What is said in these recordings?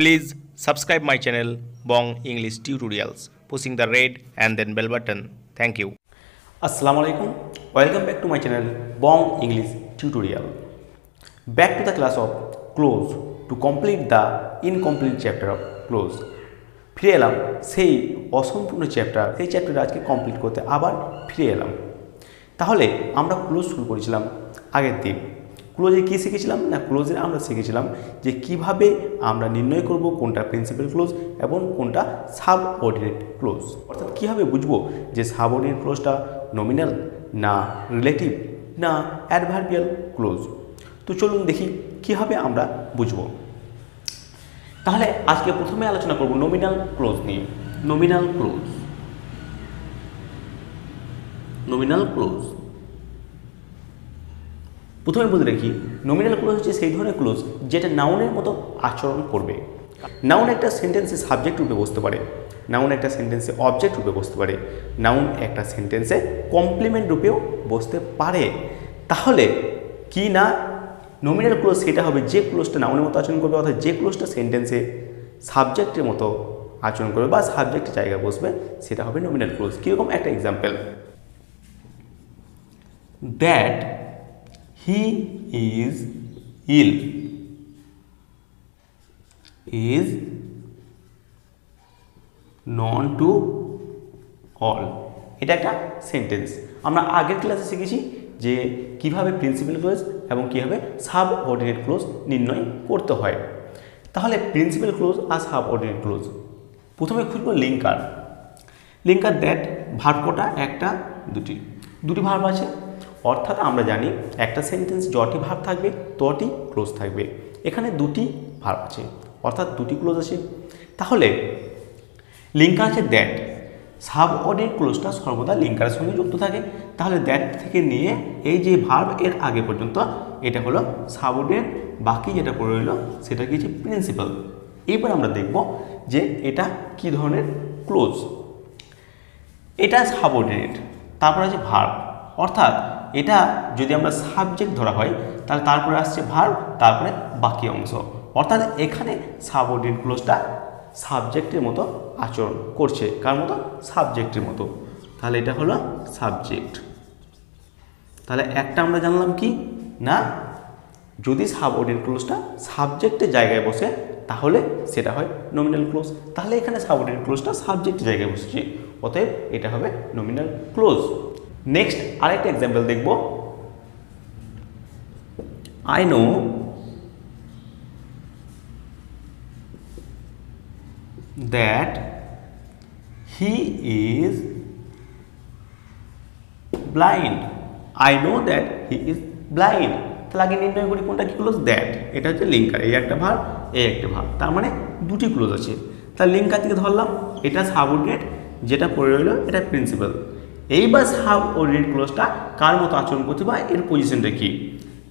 Please subscribe my channel Bong English Tutorials, pushing the red and then bell button. Thank you. Assalamu alaikum. Welcome back to my channel Bong English Tutorial. Back to the class of close to complete the incomplete chapter of close. ফিরে এলাম সেই অসম্পূর্ণ chapter, সেই চ্যাপ্টারটা আজকে complete করতে আবার ফিরে এলাম। তাহলে আমরা ক্লোজ শুরু করেছিলাম আগের দিন। ক্লোজে কী শিখেছিলাম না, ক্লোজে আমরা শিখেছিলাম যে কিভাবে আমরা নির্ণয় করব কোনটা প্রিন্সিপাল ক্লোজ এবং কোনটা সাবঅর্ডিনেট ক্লোজ। অর্থাৎ কীভাবে বুঝবো যে সাবঅর্ডিনেট ক্লোজটা নমিনাল না রিলেটিভ না অ্যাডভার্বিয়াল ক্লোজ। তো চলুন দেখি কীভাবে আমরা বুঝবো। তাহলে আজকে প্রথমে আলোচনা করব নমিনাল ক্লোজ নিয়ে। নমিনাল ক্লোজ, নমিনাল ক্লোজ প্রথমে বলে রাখি, নমিনাল ক্লোজ হচ্ছে সেই ধরনের ক্লোজ যেটা নাউনের মতো আচরণ করবে। নাউন একটা সেন্টেন্সে সাবজেক্ট রূপে বসতে পারে, নাউন একটা সেন্টেন্সে অবজেক্ট রূপে বসতে পারে, নাউন একটা সেন্টেন্সে কমপ্লিমেন্ট রূপেও বসতে পারে। তাহলে কি না নমিনাল ক্লোজ সেটা হবে যে ক্লোজটা নাউনের মতো আচরণ করবে, অর্থাৎ যে ক্লোজটা সেন্টেন্সে সাবজেক্টের মতো আচরণ করবে বা সাবজেক্টের জায়গায় বসবে, সেটা হবে নমিনাল ক্লোজ। কীরকম একটা example, that he is ill is known to all। এটা একটা সেন্টেন্স। আমরা আগের ক্লাসে শিখেছি যে কিভাবে প্রিন্সিপাল ক্লোজ এবং কীভাবে সাবঅর্ডিনেট ক্লোজ নির্ণয় করতে হয়। তাহলে প্রিন্সিপাল ক্লোজ আর সাবঅর্ডিনেট ক্লোজ, প্রথমে খুঁজব লিঙ্কার। লিঙ্কার দ্যাট ভার্ব কোটা একটা দুটি ভার্ব আছে, অর্থাৎ আমরা জানি একটা সেন্টেন্স যটি ভার্ব থাকবে তটি ক্লোজ থাকবে। এখানে দুটি ভার্ব আছে অর্থাৎ দুটি ক্লোজ আছে। তাহলে লিঙ্কার আছে দ্যাট, সাবঅর্ডিনেট ক্লোজটা সর্বদা লিঙ্কারের সঙ্গে যুক্ত থাকে। তাহলে দ্যাট থেকে নিয়ে এই যে ভার্ব এর আগে পর্যন্ত এটা হলো সাবঅর্ডিনেট, বাকি যেটা পড়ে রইল সেটা কি হচ্ছে প্রিন্সিপাল। এবার আমরা দেখব যে এটা কি ধরনের ক্লোজ। এটা সাবঅর্ডিনেট, তারপর আছে ভার্ব, অর্থাৎ এটা যদি আমরা সাবজেক্ট ধরা হয় তাহলে তারপরে আসছে ভার্ব, তারপরে বাকি অংশ। অর্থাৎ এখানে সাবঅর্ডিনেট ক্লোজটা সাবজেক্টের মতো আচরণ করছে। কার মতো? সাবজেক্টের মতো। তাহলে এটা হলো সাবজেক্ট। তাহলে একটা আমরা জানলাম কি না, যদি সাবঅর্ডিনেট ক্লোজটা সাবজেক্টের জায়গায় বসে তাহলে সেটা হয় নমিনাল ক্লোজ। তাহলে এখানে সাবঅর্ডিনেট ক্লোজটা সাবজেক্টের জায়গায় বসেছে, অতএব এটা হবে নমিনাল ক্লোজ। নেক্সট আরেকটা এক্সাম্পল দেখব, I know that he is blind. I know that he is blind. তাহলে আগে নির্ণয় করি কোনটা কি ক্লোজ, দ্যাট। এটা হচ্ছে লিঙ্কার, এই একটা ভার্ব এই একটা ভার্ব, তার মানে দুটি ক্লোজ আছে। তাহলে লিঙ্কার থেকে ধরলাম এটা সাবঅর্ডিনেট, যেটা পড়ে রইল এটা প্রিন্সিপাল। এইবার সাবঅর্ডিনেট ক্লোজটা কার মতো আচরণ করছে বা এর পজিশনটা কি,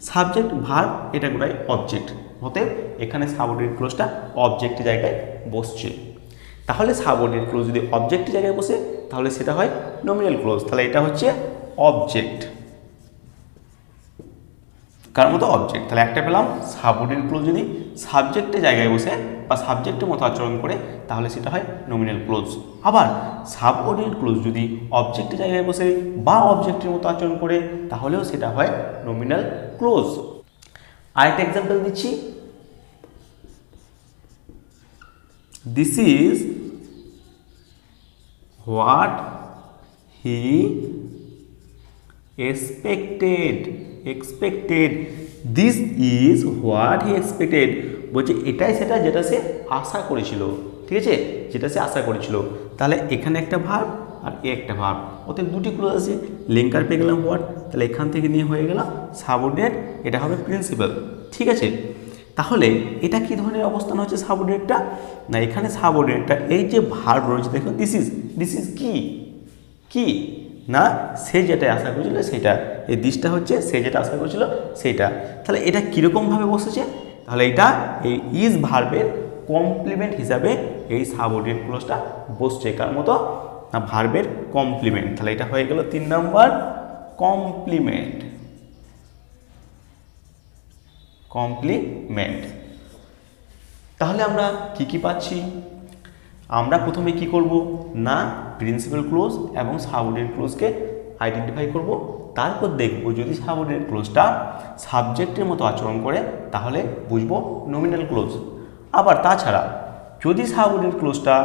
সাবজেক্ট ভার্ব এটা গোটাই অবজেক্ট, অতএব এখানে সাবঅর্ডিনেট ক্লোজটা অবজেক্টের জায়গায় বসছে। তাহলে সাবঅর্ডিনেট ক্লোজ যদি অবজেক্টের জায়গায় বসে তাহলে সেটা হয় নমিনাল ক্লোজ। তাহলে এটা হচ্ছে অবজেক্ট, কার মতো অবজেক্ট। তাহলে একটা পেলাম সাবঅর্ডিনেট ক্লোজ যদি সাবজেক্টের জায়গায় বসে বা সাবজেক্টের মতো আচরণ করে তাহলে সেটা হয় নমিনাল ক্লোজ। আবার সাবঅর্ডিনেট ক্লোজ যদি অবজেক্টের জায়গায় বসে বা অবজেক্টের মতো আচরণ করে তাহলেও সেটা হয় নমিনাল ক্লোজ। আরেকটা এক্সাম্পল দিচ্ছি, this is what he expected. This is what he expected বলছে এটাই সেটা যেটা সে আশা করেছিল, ঠিক আছে, যেটা সে আশা করেছিল। তাহলে এখানে একটা ভার্ব আর একটা ভার্ব, ওতে দুটি ক্লোজ আছে। লিঙ্কার পেয়ে গেলাম হোয়াট, তাহলে এখান থেকে নিয়ে হয়ে গেল সাবঅর্ডিনেট, এটা হবে প্রিন্সিপাল, ঠিক আছে। তাহলে এটা কি ধরনের অবস্থান হচ্ছে সাবঅর্ডিনেটটা না, এখানে সাবঅর্ডিনেটটা এই যে ভার্ব রয়েছে দেখুন, দিস ইজ কি না সে যেটা আশা করেছিল সেটা, এই দিসটা হচ্ছে সে যেটা আশা করেছিল সেটা। তাহলে এটা কীরকমভাবে বসেছে, তাহলে এটা এই ইজ ভার্বের কমপ্লিমেন্ট হিসাবে এই সাবঅর্ডিনেট ক্লোজটা বসছে। কার মতো না, ভার্বের কমপ্লিমেন্ট। তাহলে এটা হয়ে গেল 3 নম্বর কমপ্লিমেন্ট। তাহলে আমরা কি পাচ্ছি? আমরা প্রথমে কি করব না প্রিন্সিপাল ক্লোজ এবং সাবঅর্ডিনেট ক্লোজকে আইডেন্টিফাই করব, তারপর দেখব যদি সাবঅর্ডিনেট ক্লোজটা সাবজেক্টের মতো আচরণ করে তাহলে বুঝবো নমিনাল ক্লোজ। আবার তাছাড়া যদি সাবঅর্ডিনেট ক্লোজটা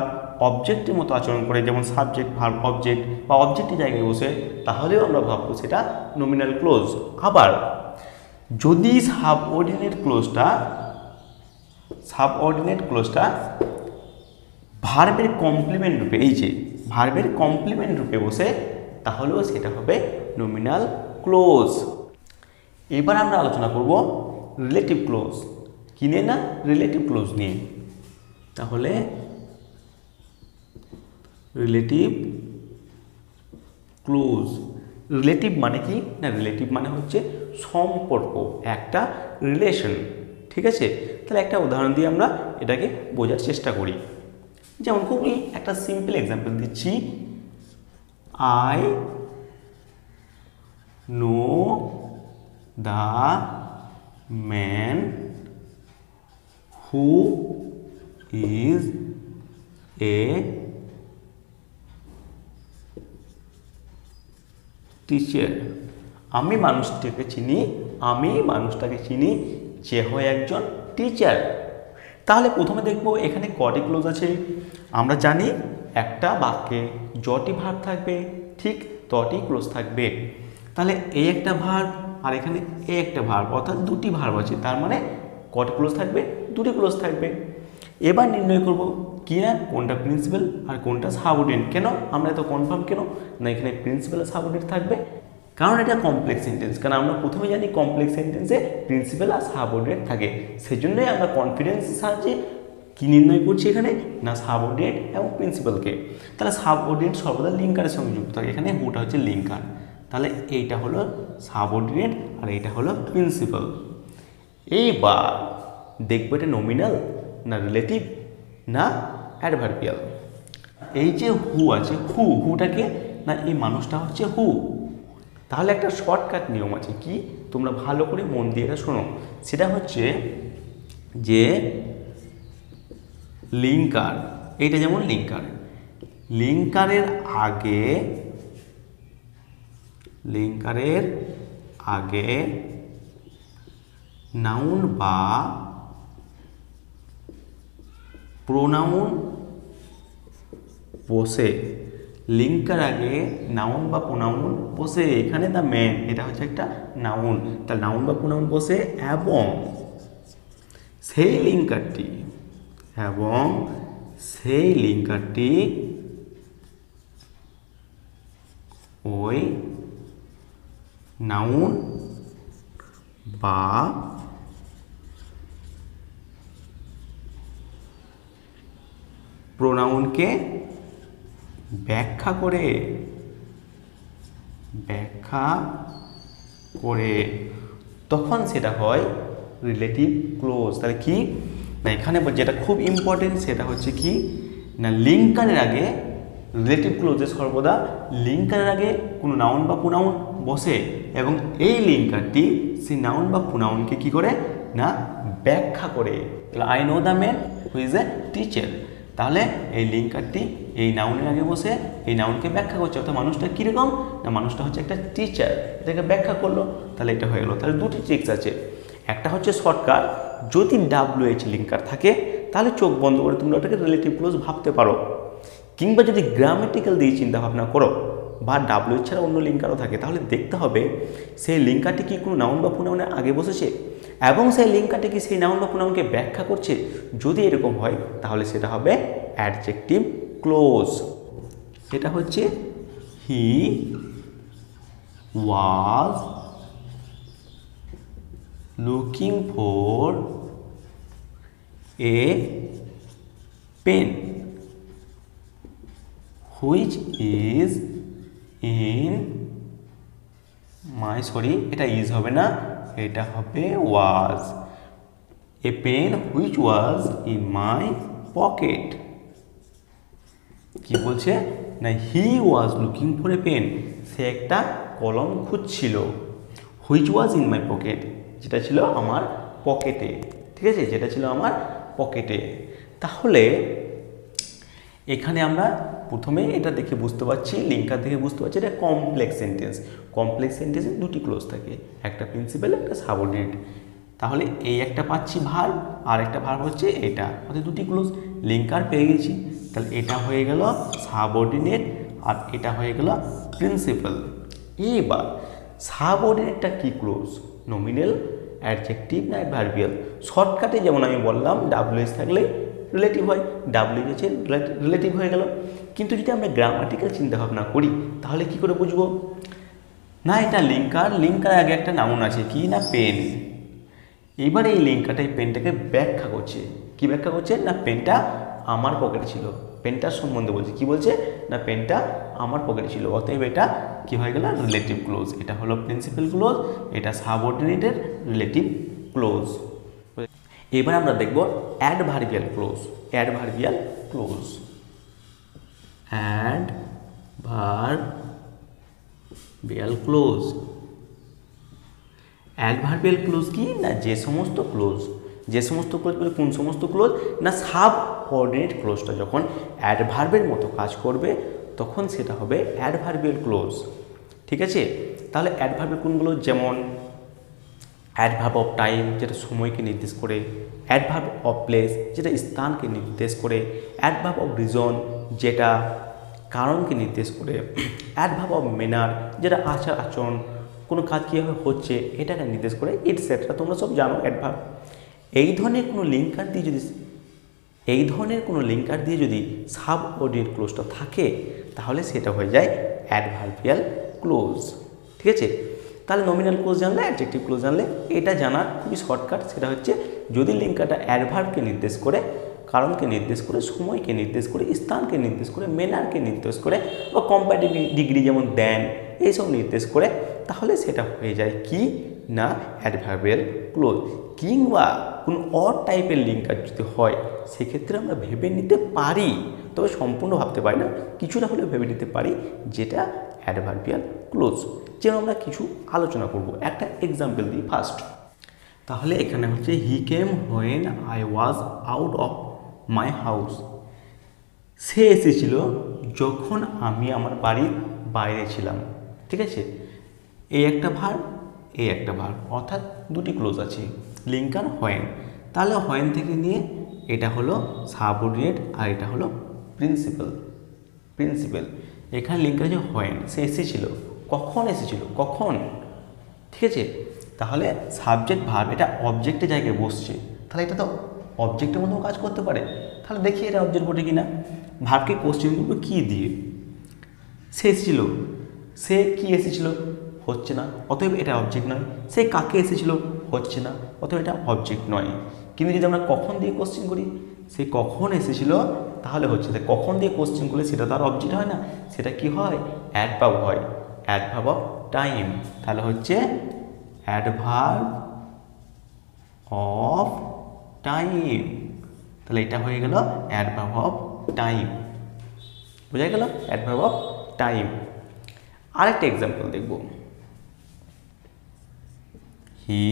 অবজেক্টের মতো আচরণ করে, যেমন সাবজেক্ট ভার্ব অবজেক্ট বা অবজেক্টের জায়গায় বসে, তাহলেও আমরা ভাববো সেটা নমিনাল ক্লোজ। আবার যদি সাবঅর্ডিনেট ক্লোজটা ভার্বের কমপ্লিমেন্ট রূপে, এই যে ভার্বের কমপ্লিমেন্ট রূপে বসে, তাহলেও সেটা হবে নমিনাল ক্লোজ। এবার আমরা আলোচনা করব রিলেটিভ ক্লোজ। কি নিয়ে? না রিলেটিভ ক্লোজ নিয়ে। তাহলে রিলেটিভ ক্লোজ, রিলেটিভ মানে কি? না রিলেটিভ মানে হচ্ছে সম্পর্ক, একটা রিলেশন। ঠিক আছে, তাহলে একটা উদাহরণ দিয়ে আমরা এটাকে বোঝার চেষ্টা করি। যেমন খুবই একটা সিম্পল এক্সাম্পল দিচ্ছি, I know the man who is a teacher. আমি মানুষটাকে চিনি যে হয় একজন টিচার। তাহলে প্রথমে দেখব এখানে কটি ক্লোজ আছে। আমরা জানি একটা বাক্যে যটি ভার্ব থাকবে ঠিক তটি ক্লোজ থাকবে। তাহলে এই একটা ভার্ব আর এখানে এই একটা ভার্ব, অর্থাৎ দুটি ভার্ব আছে, তার মানে কটি ক্লোজ থাকবে? দুটি ক্লোজ থাকবে। এবার নির্ণয় করব কি না কোনটা প্রিন্সিপাল আর কোনটা সাবঅর্ডিনেট। কেন আমরা এত কনফার্ম কেন? না এখানে প্রিন্সিপাল আর সাবঅর্ডিনেট থাকবে, কারণ এটা কমপ্লেক্স সেন্টেন্স। কারণ আমরা প্রথমে জানি কমপ্লেক্স সেন্টেন্সে প্রিন্সিপাল আর সাবঅর্ডিনেট থাকে, সেই জন্যই আমরা কনফিডেন্সের সাহায্যে কী নির্ণয় করছি এখানে? না সাবঅর্ডিনেট এবং প্রিন্সিপালকে। তাহলে সাবঅর্ডিনেট সর্বদা লিঙ্কারের সঙ্গে যুক্ত থাকে, এখানে হুটা হচ্ছে লিঙ্কার। তাহলে এইটা হলো সাবঅর্ডিনেট আর এইটা হলো প্রিন্সিপাল। এইবার দেখবো এটা নমিনাল না রিলেটিভ না অ্যাডভার্বিয়াল। এই যে হু আছে, হুটাকে না এই মানুষটা হচ্ছে হু। তাহলে একটা শর্টকাট নিয়ম আছে, কি তোমরা ভালো করে মন দিয়ে এটা শোনো। সেটা হচ্ছে যে লিঙ্কার, এইটা যেমন লিঙ্কারের আগে নাউন বা প্রোনাউন বসে, লিঙ্কার আগে নাউন বা প্রোনাউন বসে। এখানে দ্য ম্যান এটা হচ্ছে একটা নাউন, তার নাউন বা প্রোনাউন বসে এবং সেই লিঙ্কারটি ওই নাউন বা প্রোনাউনকে ব্যাখ্যা করে তখন সেটা হয় রিলেটিভ ক্লোজ। তাহলে কি না এখানে যেটা খুব ইম্পর্টেন্ট সেটা হচ্ছে কি না লিঙ্কারের আগে, রিলেটিভ ক্লোজে সর্বদা লিঙ্কারের আগে কোনো নাউন বা প্রোনাউন বসে এবং এই লিঙ্কারটি সেই নাউন বা প্রোনাউনকে কি করে না ব্যাখ্যা করে। তাহলে I know the man who is a teacher, তাহলে এই লিঙ্কারটি এই নাউনের আগে বসে এই নাউনকে ব্যাখ্যা করছে, অর্থাৎ মানুষটা কীরকম না মানুষটা হচ্ছে একটা টিচার, এটাকে ব্যাখ্যা করলো। তাহলে এটা হয়ে গেল। তাহলে দুটি ট্রিক্স আছে, একটা হচ্ছে শর্টকাট, যদি WH লিঙ্কার থাকে তাহলে চোখ বন্ধ করে তোমরা ওটাকে রিলেটিভ ক্লোজ ভাবতে পারো, কিংবা যদি গ্রামেটিক্যাল দিয়ে চিন্তা ভাবনা করো বা WH ছাড়া অন্য লিঙ্কারও থাকে, তাহলে দেখতে হবে সেই লিঙ্কারটি কি কোনো নাউন বা প্রোনাউনের আগে বসেছে এবং সেই লিঙ্কারটি কি সেই নাউন বা প্রোনাউনকে ব্যাখ্যা করছে। যদি এরকম হয় তাহলে সেটা হবে অ্যাডজেক্টিভ ক্লোজ। সেটা হচ্ছে he was looking for a pen which is in my, এটা ইজ হবে না, এটা হবে was. A pen which was in my pocket. কি বলছে না he was looking for a pen, সে একটা কলম খুঁজছিল। Which was in my pocket, যেটা ছিল আমার পকেটে। ঠিক আছে, যেটা ছিল আমার পকেটে। তাহলে এখানে আমরা প্রথমে এটা দেখে বুঝতে পারছি, লিঙ্কার দেখে বুঝতে পারছি এটা কমপ্লেক্স সেন্টেন্স। কমপ্লেক্স সেন্টেন্সে দুটি ক্লোজ থাকে, একটা প্রিন্সিপাল একটা সাবঅর্ডিনেট। তাহলে এই একটা পাচ্ছি ভার্ব আর একটা ভার্ব হচ্ছে এটা, অর্থাৎ দুটি ক্লোজ। লিঙ্কার পেয়ে গেছি, তাহলে এটা হয়ে গেল সাবঅর্ডিনেট আর এটা হয়ে গেল প্রিন্সিপাল। এবার সাবঅর্ডিনেটটা কি ক্লোজ, নমিনাল, অ্যাডজেক্টিভ না অ্যাডভার্বিয়াল? শর্টকাটে যেমন আমি বললাম ডাব্লিউএস থাকলে রিলেটিভ হয়, ডাব্লিউ হচ্ছে রিলেটিভ হয়ে গেল। কিন্তু যদি আমরা গ্রামাটিক্যাল চিন্তাভাবনা করি তাহলে কি করে বুঝবো? না এটা লিঙ্কার, লিঙ্কার আগে একটা নাউন আছে কি না পেন। এইবার এই লিঙ্কারটা এই পেনটাকে ব্যাখ্যা করছে, কি ব্যাখ্যা করছে না পেনটা আমার পকেটে ছিল, পেনটার সম্বন্ধে বলছে। কি বলছে না পেনটা আমার পকেটে ছিল, অতএব এটা কি হয়ে গেল রিলেটিভ ক্লোজ। এটা হলো প্রিন্সিপাল ক্লোজ, এটা সাবঅর্ডিনেটের রিলেটিভ ক্লোজ। এবার আমরা দেখব adverbial close. Adverbial close, adverbial close. Adverbial close কি না যে সমস্ত ক্লোজ, যে সমস্ত ক্লোজ বলে কোন সমস্ত ক্লোজ না সাবঅর্ডিনেট ক্লোজটা যখন অ্যাডভার্বের মতো কাজ করবে তখন সেটা হবে অ্যাডভার্বিয়াল ক্লোজ। ঠিক আছে, তাহলে অ্যাডভার্বিয়াল কোনগুলো, যেমন অ্যাডভার্ব অফ টাইম যেটা সময়কে নির্দেশ করে, অ্যাডভার্ব অফ প্লেস যেটা স্থানকে নির্দেশ করে, অ্যাডভার্ব অফ রিজন যেটা কারণকে নির্দেশ করে, অ্যাডভার্ব অফ ম্যানার যেটা আচার আচরণ কোনো কাজ কীভাবে হচ্ছে এটাকে নির্দেশ করে, এটসেট্রা। তোমরা সব জানো অ্যাডভার্ব। এই ধরনের কোনো লিঙ্কার দিয়ে যদি সাবঅর্ডিনেট ক্লোজটা থাকে তাহলে সেটা হয়ে যায় অ্যাডভার্বিয়াল ক্লোজ। ঠিক আছে, তাহলে নমিনাল ক্লোজ জানলে, অ্যাডজেক্টিভ ক্লোজ জানলে, এটা জানার খুবই শর্টকাট। সেটা হচ্ছে যদি লিঙ্কারটা অ্যাডভার্বকে নির্দেশ করে, কারণকে নির্দেশ করে, সময়কে নির্দেশ করে, স্থানকে নির্দেশ করে, ম্যানারকে নির্দেশ করে বা কম্পারেটিভ ডিগ্রি যেমন দেন এইসব নির্দেশ করে, তাহলে সেটা হয়ে যায় কি না অ্যাডভার্বিয়াল ক্লোজ। কিংবা কোনো অড টাইপের লিঙ্কার যদি হয় সেক্ষেত্রে আমরা ভেবে নিতে পারি, তবে সম্পূর্ণ ভাবতে পারি না, কিছুটা হলেও ভেবে নিতে পারি যেটা অ্যাডভার্বিয়াল ক্লোজ। যেন আমরা কিছু আলোচনা করব, একটা এক্সাম্পল দিই ফার্স্ট। তাহলে এখানে হচ্ছে he came when I was out of my house. সে এসেছিল যখন আমি আমার বাড়ির বাইরে ছিলাম। ঠিক আছে, এই একটা ভার্ব, এই একটা ভার্ব, অর্থাৎ দুটি ক্লোজ আছে, লিঙ্কার হোয়েন। তাহলে হোয়েন থেকে নিয়ে এটা হলো সাবঅর্ডিনেট আর এটা হলো প্রিন্সিপাল। এখানে লিঙ্কার আছে হোয়েন, সে এসেছিল, কখন এসেছিল, কখন। ঠিক আছে, তাহলে সাবজেক্ট ভার্ব এটা অবজেক্টের জায়গায় বসছে, তাহলে এটা তো অবজেক্টের মতো কাজ করতে পারে। তাহলে দেখি এটা অবজেক্ট বটে কিনা। ভার্বকে কোশ্চেন করবো কি দিয়ে, সে এসেছিল, সে কি এসেছিল, হচ্ছে না, অতএব এটা অবজেক্ট নয়। সে কাকে এসেছিল, হচ্ছে না, অতএব এটা অবজেক্ট নয়। কিন্তু যদি আমরা কখন দিয়ে কোশ্চেন করি, সে কখন এসেছিল, তাহলে হচ্ছে। তাই কখন দিয়ে কোশ্চেন করলে সেটা তো আর অবজেক্ট হয় না, সেটা কি হয় অ্যাডভার্ব হয়, অ্যাডভার্ব অফ টাইম। তাহলে হচ্ছে অ্যাডভার্ব অফ টাইম। তাহলে এটা হয়ে গেল অ্যাডভার্ব অফ টাইম, বোঝা গেল অ্যাডভার্ব অফ টাইম। আরেকটা এক্সাম্পল দেখব, হি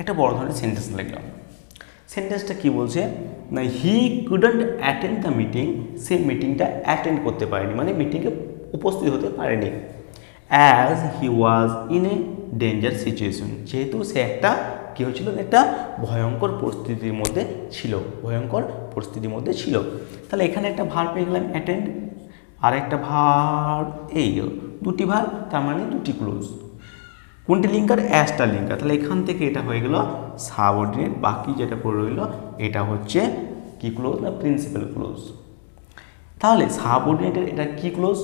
একটা বড় ধরনের সেন্টেন্স লিখলাম। সেন্টেন্সটা কি বলছে না he couldn't attend the meeting, সে মিটিংটা অ্যাটেন্ড করতে পারেনি, মানে মিটিংয়ে উপস্থিত হতে পারেনি। As he was in a danger situation, যেহেতু সে একটা কী হয়েছিল, একটা ভয়ঙ্কর পরিস্থিতির মধ্যে ছিল, তাহলে এখানে একটা ভার্ব পেয়ে গেলাম অ্যাটেন্ড, আর একটা ভার্ব, এই দুটি ভার্ব, তার মানে দুটি ক্লোজ। কোনটি লিঙ্কার, অ্যাজটা লিঙ্কার। তাহলে এখান থেকে এটা হয়ে গেল সাবঅর্ডিনেট, বাকি যেটা পড়ে রইল এটা হচ্ছে কি ক্লোজ না প্রিন্সিপাল ক্লোজ। তাহলে সাবঅর্ডিনেটের এটা কি ক্লোজ,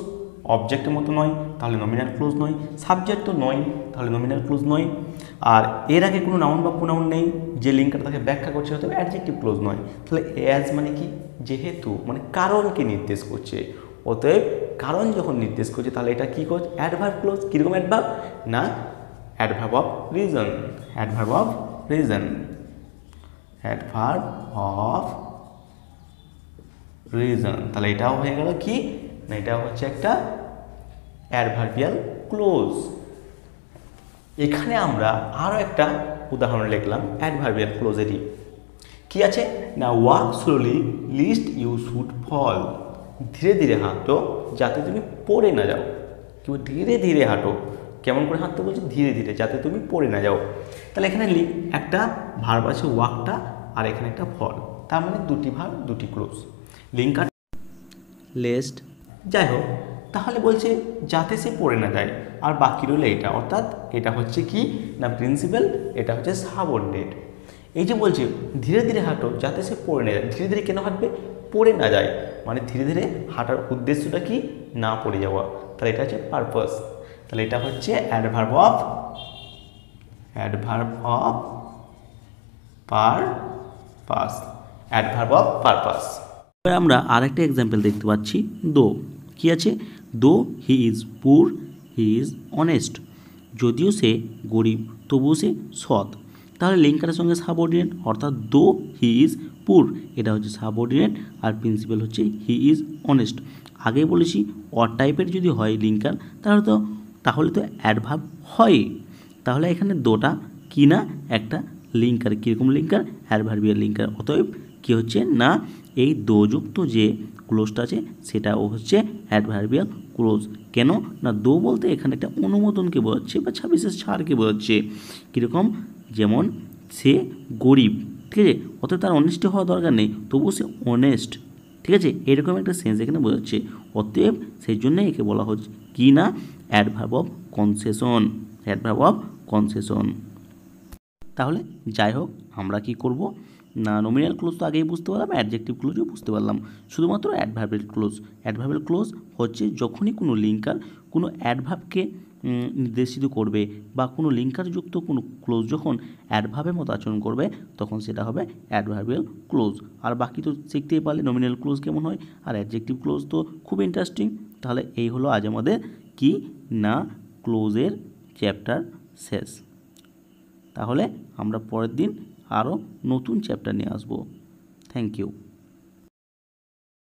অবজেক্টের মতো নয়, তাহলে নমিনাল ক্লোজ নয়। সাবজেক্ট তো নয়, তাহলে নমিনাল ক্লোজ নয়। আর এর আগে কোনো নাউন বা প্রোনাউন নেই, যে লিঙ্কটা তাকে ব্যাখ্যা করছে হয়তো অ্যাডজেক্টিভ ক্লোজ নয়। তাহলে অ্যাজ মানে কি, যেহেতু মানে কারণকে নির্দেশ করছে। অতএব কারণ যখন নির্দেশ করছে তাহলে এটা কি ক্লোজ? Adverb close. কীরকম অ্যাডভার্ব? না adverb of reason, adverb of reason, adverb of reason. তাহলে এটাও হয়ে গেল কি না, এটাও হচ্ছে একটা অ্যাডভার্বিয়াল ক্লোজ। এখানে আমরা আরও একটা উদাহরণ লিখলাম অ্যাডভার্বিয়াল ক্লোজেরই। কি আছে না, walk slowly lest you should fall. ধীরে ধীরে হাঁটো যাতে তুমি পড়ে না যাও। কি ধীরে ধীরে হাঁটো, কেমন করে হাঁটতে বলছে? ধীরে ধীরে, যাতে তুমি পড়ে না যাও। তাহলে এখানে একটা ভার্ব আছে ওয়াকটা, আর এখানে একটা ফল, তার মানে দুটি ভার্ব দুটি ক্লোজ। Link least. যাই হোক, তাহলে বলছে যাতে সে পড়ে না যায়, আর বাকি রইল এটা, অর্থাৎ এটা হচ্ছে কি না প্রিন্সিপাল, এটা হচ্ছে সাবঅর্ডিনেট। এই যে বলছে ধীরে ধীরে হাঁটো যাতে সে পড়ে না যায়, ধীরে ধীরে কেন হাঁটবে? পড়ে না যায়, মানে ধীরে ধীরে হাঁটার উদ্দেশ্যটা কি না পড়ে যাওয়া। তাহলে এটা হচ্ছে পারপাস। তাহলে এটা হচ্ছে adverb of purpose, adverb of purpose. এবার আমরা আরেকটা এক্সাম্পল দেখতে পাচ্ছি, দো। কি আছে? দো হি ইজ পুর হি ইজ অনেস্ট। যদিও সে গরিব তবুও সে সৎ। তাহলে লিঙ্কারের সঙ্গে সাবঅর্ডিনেট, অর্থাৎ দো হি ইজ পুর, এটা হচ্ছে সাবঅর্ডিনেট, আর প্রিন্সিপাল হচ্ছে হি ইজ অনেস্ট। আগে বলেছি অড টাইপের যদি হয় লিঙ্কার তাহলে তো অ্যাডভার্ব হয়। তাহলে এখানে দোটা কি না একটা লিঙ্কার। কীরকম লিঙ্কার? Adverbial linker. অতএব কী হচ্ছে না এই দোযুক্ত যে ক্লোজটা আছে সেটাও হচ্ছে অ্যাডভার্বিয়াল ক্লোজ। কেন না দো বলতে এখানে একটা অনুমোদনকে বোঝাচ্ছে বা বিশেষ ছাড়কে বোঝাচ্ছে। কীরকম? যেমন সে গরিব, ঠিক আছে, অতএব তার অনেস্টি হওয়া দরকার নেই, তবুও সে অনেস্ট, ঠিক আছে, এরকম একটা সেন্স এখানে বোঝাচ্ছে। অতএব সেই জন্য একে বলা হচ্ছে কি না adverb of concession, adverb of concession. তাহলে যাই হোক, আমরা কি করব না নমিনাল ক্লোজ তো আগেই বুঝতে পারলাম, অ্যাডজেক্টিভ ক্লোজও বুঝতে পারলাম, শুধুমাত্র অ্যাডভার্বিয়াল ক্লোজ। অ্যাডভার্বিয়াল ক্লোজ হচ্ছে যখনই কোনো লিঙ্কার কোনো অ্যাডভার্বকে নির্দেশিত করবে বা কোনো লিঙ্কারযুক্ত কোনো ক্লোজ যখন অ্যাডভার্বের মতো আচরণ করবে তখন সেটা হবে অ্যাডভার্বিয়াল ক্লোজ। আর বাকি তো শিখতেই পারলে নমিনাল ক্লোজ কেমন হয়, আর অ্যাডজেক্টিভ ক্লোজ তো খুব ইন্টারেস্টিং। তাহলে এই হলো আজ আমাদের কি না ক্লোজের চ্যাপ্টার শেষ। তাহলে আমরা পরের দিন আরও নতুন চ্যাপ্টার নিয়ে আসবো। Thank you.